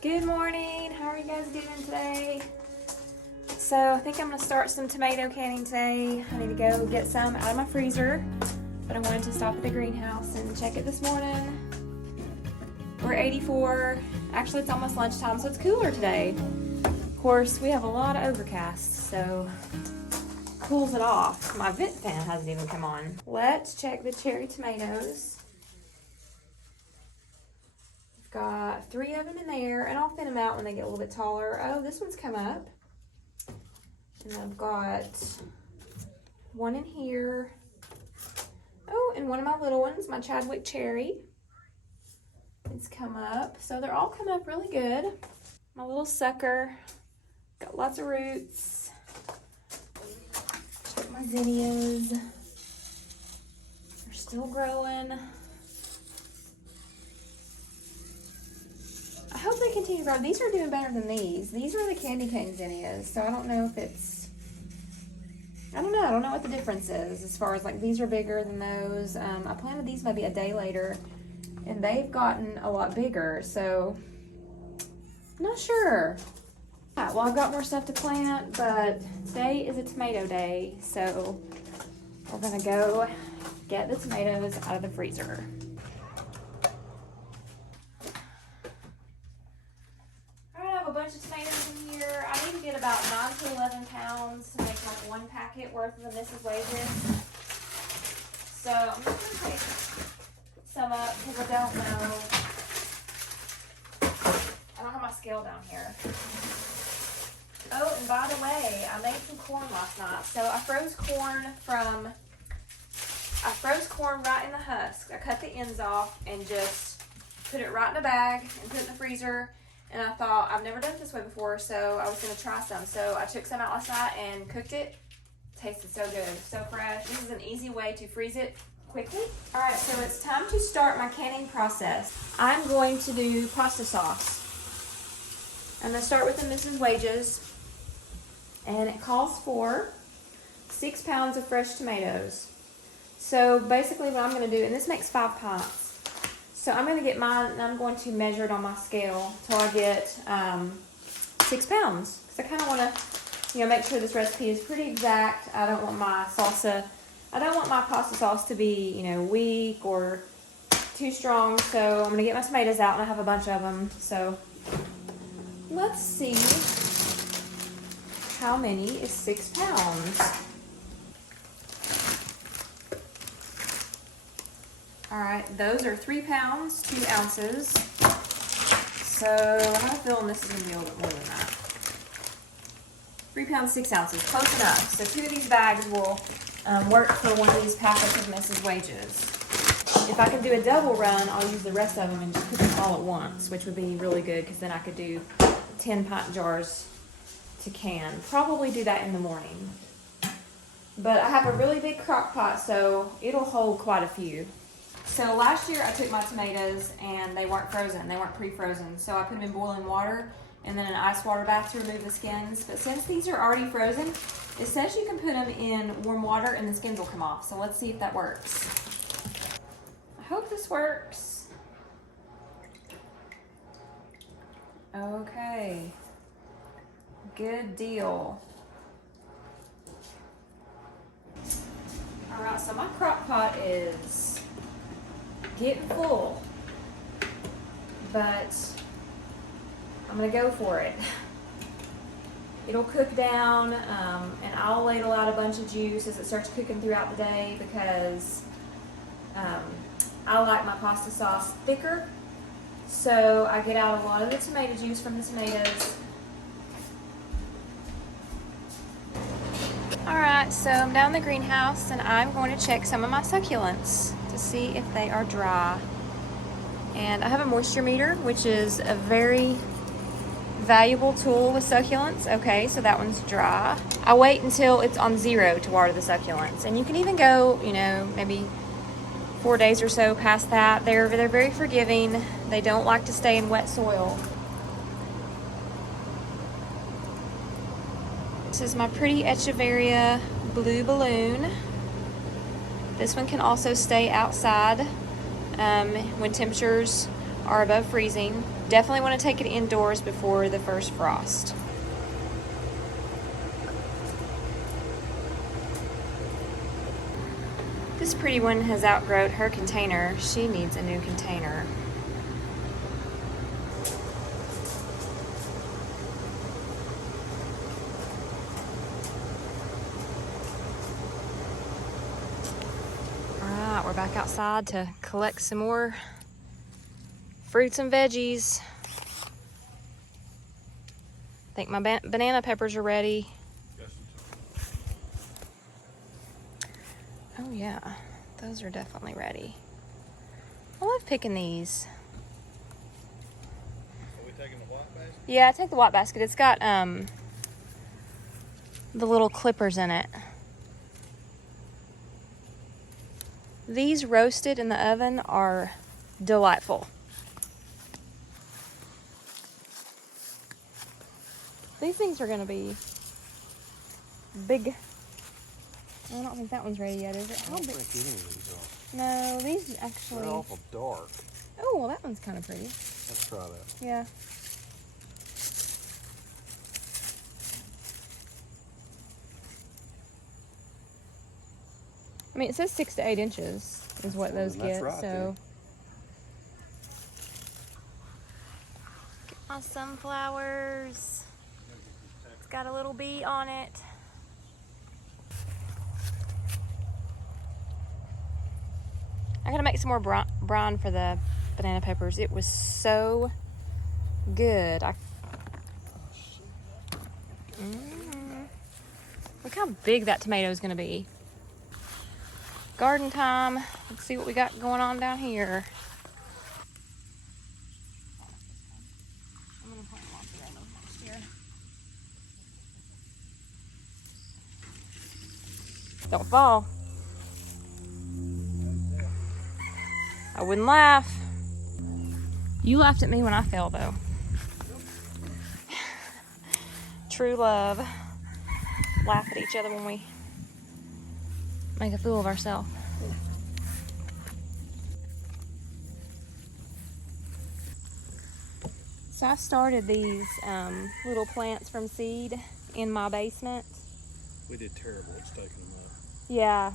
Good morning. How are you guys doing today? So I think I'm gonna start some tomato canning today. I need to go get some out of my freezer, but I wanted to stop at the greenhouse and check it this morning. We're 84. Actually, it's almost lunchtime, so it's cooler today. Of course, we have a lot of overcast, so cools it off. My vent fan hasn't even come on. Let's check the cherry tomatoes. Got 3 of them in there, and I'll thin them out when they get a little bit taller. Oh, this one's come up. And I've got 1 in here. Oh, and one of my little ones, my Chadwick cherry. It's come up. So they're all come up really good. My little sucker. Got lots of roots. Check my zinnias. They're still growing. I hope they continue growing. These are doing better than these. These are the candy cane zinnias, so I don't know if it's, I don't know what the difference is as far as like these are bigger than those. I planted these maybe a day later and they've gotten a lot bigger, so I'm not sure. Yeah, well, I've got more stuff to plant, but today is a tomato day, so we're gonna go get the tomatoes out of the freezer. A bunch of tomatoes in here. I need to get about 9 to 11 pounds to make like 1 packet worth of the Mrs. Wages. So I'm just going to take some up because I don't have my scale down here. Oh, and by the way, I made some corn last night. So I froze corn right in the husk. I cut the ends off and just put it right in a bag and put it in the freezer. And I thought, I've never done it this way before, so I was going to try some. So I took some out last night and cooked it. Tasted so good, so fresh. This is an easy way to freeze it quickly. All right, so it's time to start my canning process. I'm going to do pasta sauce. I'm going to start with the Mrs. Wages. And it calls for 6 pounds of fresh tomatoes. So basically what I'm going to do, and this makes 5 pints. So I'm going to get mine, and I'm going to measure it on my scale till I get 6 pounds. Because I kind of want to, make sure this recipe is pretty exact. I don't want my pasta sauce to be, weak or too strong. So I'm going to get my tomatoes out, and I have a bunch of them. So let's see how many is 6 pounds. All right, those are 3 pounds, 2 ounces. So I have a feeling this is gonna be a little bit more than that. 3 pounds, 6 ounces, close enough. So 2 of these bags will work for 1 of these packets of Mrs. Wages. If I can do a double run, I'll use the rest of them and just put them all at once, which would be really good because then I could do 10 pint jars to can. Probably do that in the morning. But I have a really big crock pot, so it'll hold quite a few. So last year I took my tomatoes and they weren't frozen, they weren't pre-frozen. So I put them in boiling water and then an ice water bath to remove the skins. But since these are already frozen, it says you can put them in warm water and the skins will come off. So let's see if that works. I hope this works. Okay, good deal. All right, so my crock pot is getting full, but I'm gonna go for it. It'll cook down, and I'll ladle out a bunch of juice as it starts cooking throughout the day because I like my pasta sauce thicker, so I get out a lot of the tomato juice from the tomatoes. Alright, so I'm down in the greenhouse and I'm going to check some of my succulents to see if they are dry. And I have a moisture meter, which is a very valuable tool with succulents. Okay, so that one's dry. I wait until it's on 0 to water the succulents. And you can even go, maybe 4 days or so past that. They're very forgiving. They don't like to stay in wet soil. This is my pretty Echeveria blue balloon. This one can also stay outside when temperatures are above freezing. Definitely want to take it indoors before the first frost. This pretty one has outgrown her container. She needs a new container. Alright, we're back outside to collect some more fruits and veggies. I think my banana peppers are ready. Oh yeah, those are definitely ready. I love picking these. Are we taking the white basket? Yeah, I take the white basket. It's got the little clippers in it. These roasted in the oven are delightful. These things are gonna be big. I don't think that one's ready yet, is it? I don't think any of these are. No, these actually. They're awful dark. Oh, well, that one's kind of pretty. Let's try that. Yeah. I mean, it says 6 to 8 inches is what those get. Right, so. Get my sunflowers. It's got a little bee on it. I gotta make some more brine for the banana peppers. It was so good. Look how big that tomato is gonna be. Garden time. Let's see what we got going on down here. I'm gonna plant lots of those next year. Don't fall. I wouldn't laugh. You laughed at me when I fell, though. True love. Laugh at each other when we make a fool of ourselves. So I started these little plants from seed in my basement. We did terrible. It's taking them up. Yeah,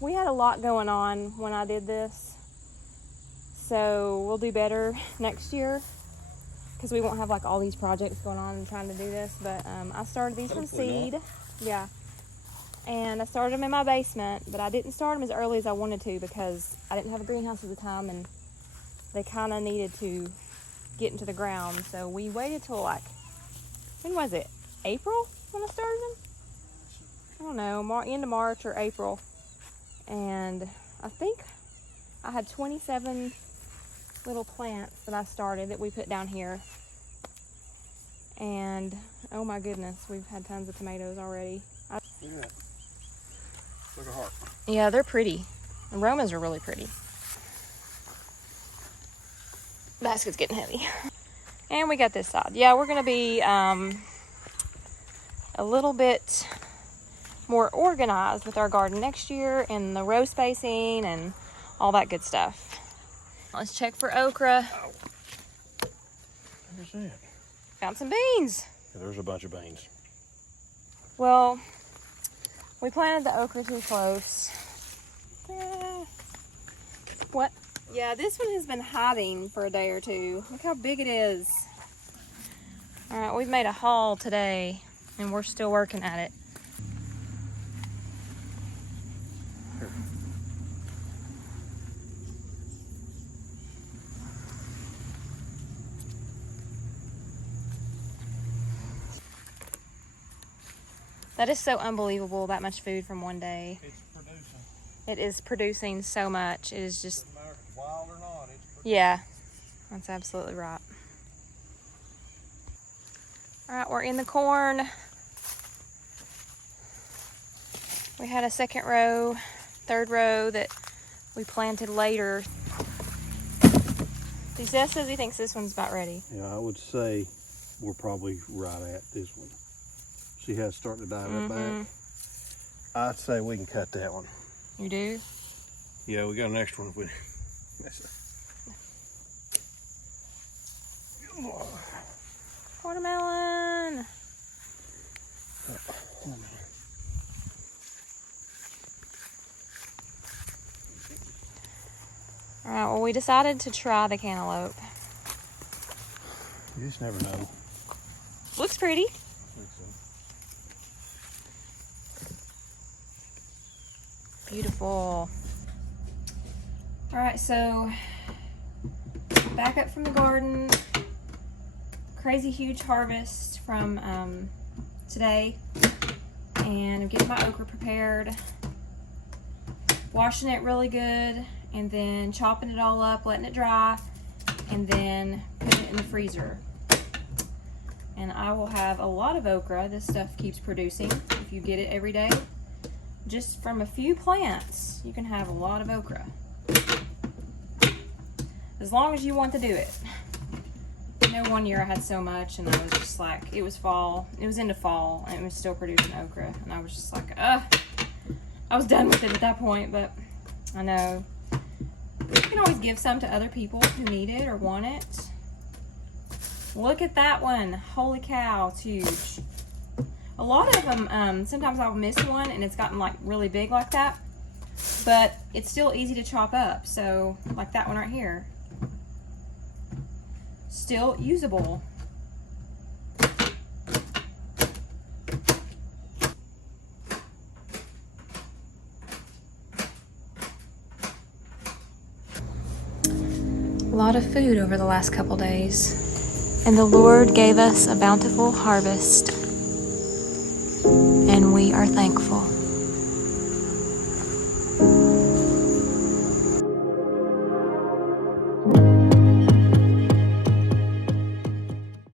we had a lot going on when I did this. So we'll do better next year because we won't have like all these projects going on and trying to do this. But I started these from seed. Yeah. And I started them in my basement, but I didn't start them as early as I wanted to because I didn't have a greenhouse at the time and they kind of needed to get into the ground. So we waited till like, when was it? April when I started them? I don't know, end of March or April. And I think I had 27 little plants that I started that we put down here. And oh my goodness, we've had tons of tomatoes already. Look at that. Look at heart. Yeah, they're pretty. The Romas are really pretty. Basket's getting heavy. And we got this side. Yeah, we're gonna be a little bit more organized with our garden next year and the row spacing and all that good stuff. Let's check for okra. Ow. Where's that? Found some beans. Yeah, there's a bunch of beans. Well, we planted the okra too close. What? Yeah, this one has been hiding for a day or two. Look how big it is. All right, we've made a haul today and we're still working at it. That is so unbelievable, that much food from one day. It's producing. It is producing so much. It is just... Doesn't matter if it's wild or not, it's producing. Yeah, that's absolutely right. All right, we're in the corn. We had a second row, third row that we planted later. Zeth says he thinks this one's about ready. Yeah, I would say we're probably right at this one. See how it's starting to die right back? I'd say we can cut that one. You do? Yeah, we got an extra one. Watermelon. All right, well, we decided to try the cantaloupe. You just never know. Looks pretty. Beautiful. All right, so back up from the garden. Crazy huge harvest from today. And I'm getting my okra prepared. Washing it really good and then chopping it all up, letting it dry, and then putting it in the freezer. And I will have a lot of okra. This stuff keeps producing if you get it every day. Just from a few plants, you can have a lot of okra. As long as you want to do it. I know one year I had so much and I was just like, it was fall, it was into fall and it was still producing okra. And I was just like, I was done with it at that point, but I know you can always give some to other people who need it or want it. Look at that one. Holy cow, it's huge. A lot of them, sometimes I'll miss one and it's gotten like really big like that, but it's still easy to chop up. So like that one right here, still usable. A lot of food over the last couple days, and the Lord gave us a bountiful harvest, and we are thankful.